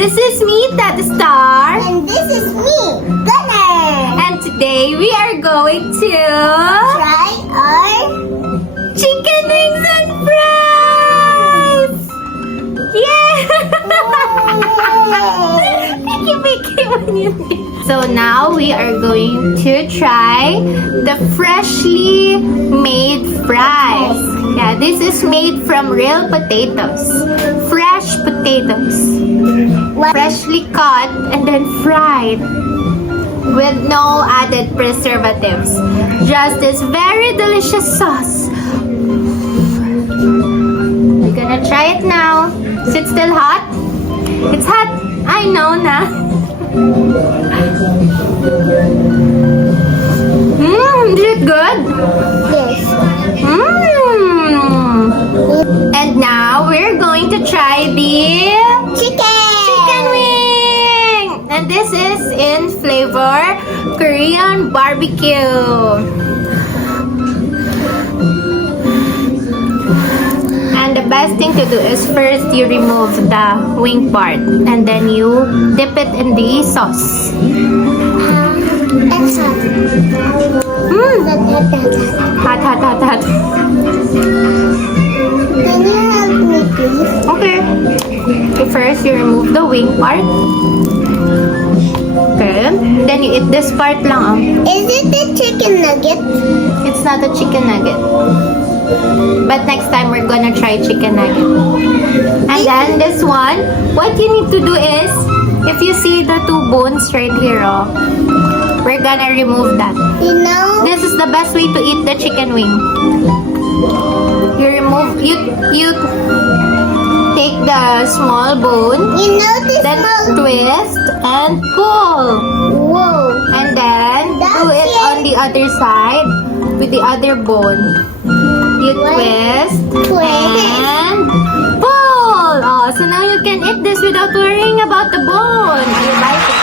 This is me, Tata Star. And this is me, Gunner. And today we are going to Try our chicken wings and fries. Yeah! So now we are going to try the freshly made fries. Yeah, this is made from real potatoes. Fresh potatoes. Freshly cut and then fried with no added preservatives. Just this very delicious sauce. We're gonna try it now. Is it still hot? It's hot. I know na. Is it good? yes. And now we're going to try the Chicken wing. And this is in flavor Korean barbecue. And the best thing to do is first you remove the wing part and then you dip it in the sauce. It's hot. Hot, hot, hot, hot. Can you help me, please? Okay. So first you remove the wing part. Okay. Then you eat this part lang. Is it the chicken nugget? It's not a chicken nugget. But next time we're gonna try chicken nugget. And then this one, what you need to do is, if you see the two bones right here, we're gonna remove that. You know? This is the best way to eat the chicken wing. You remove, you take the small bone, You know this then small... twist and pull. Whoa. And then do it on the other side with the other bone. You twist and pull. Oh, so now you can eat this without worrying about the bone. You like it?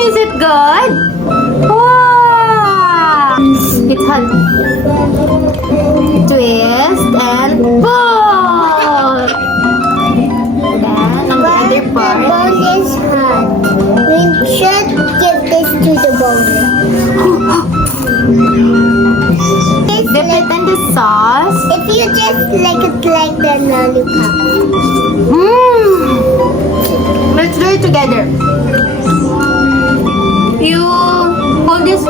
Is it good? Wow! It's hot. Twist and pull. Then on the other The part. bone is hot. We should give this to the bone. Dip it in the sauce. If you just like it like the lollipop. Let's do it together. You hold this,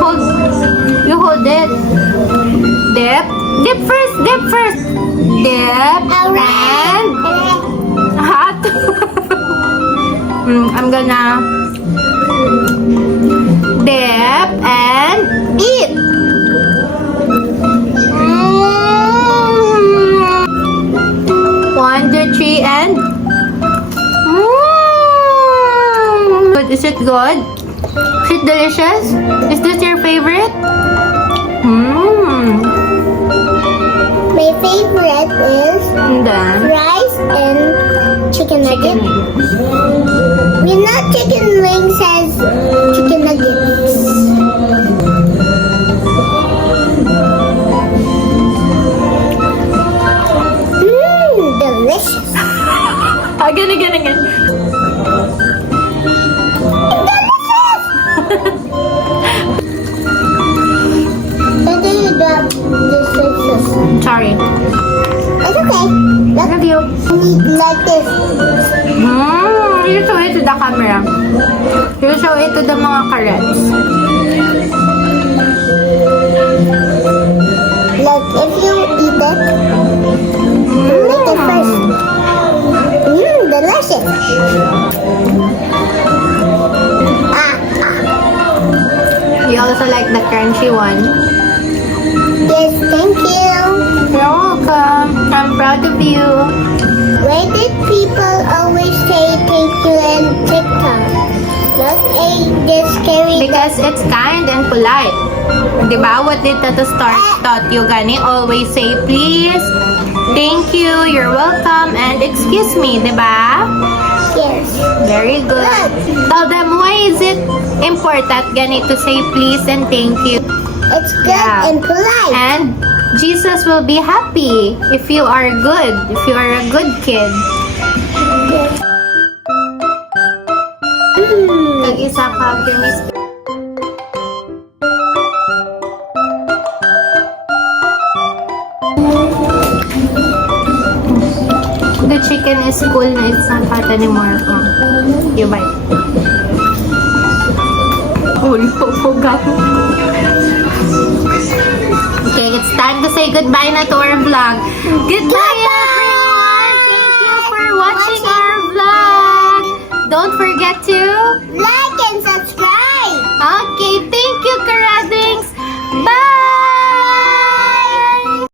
you hold it. Dip. Dip first, dip first. Dip and hot. I'm gonna dip and eat. 1, 2, 3 and Is it good? Is it delicious? Is this your favorite? My favorite is And then rice and chicken nugget. We know chicken wings has chicken nuggets. Delicious. Again. Why do you drop the sauce? Sorry. It's okay. Love you. Eat like this. You show it to the camera. You show it to the mga karets. Like if you eat it, make it first. Delicious. You also like the crunchy one. Yes, thank you. You're welcome. I'm proud of you. Why did people always say thank you in TikTok? Not this scary. Because it's kind and polite. Diba? What did Tata Star taught you, Gani? Always say please, thank you, you're welcome, and excuse me, diba? Yes. Very good. Tell them why is it important, Gani, to say please and thank you. It's good Yeah. and polite. And Jesus will be happy if you are good, if you are a good kid. Tag-isa pa, Miss. The chicken is cool na, it's not hot anymore. Oh, you bite. Holy forgot. Okay, it's time to say goodbye na to our vlog. Goodbye, everyone! Thank you for watching our vlog. Don't forget to Like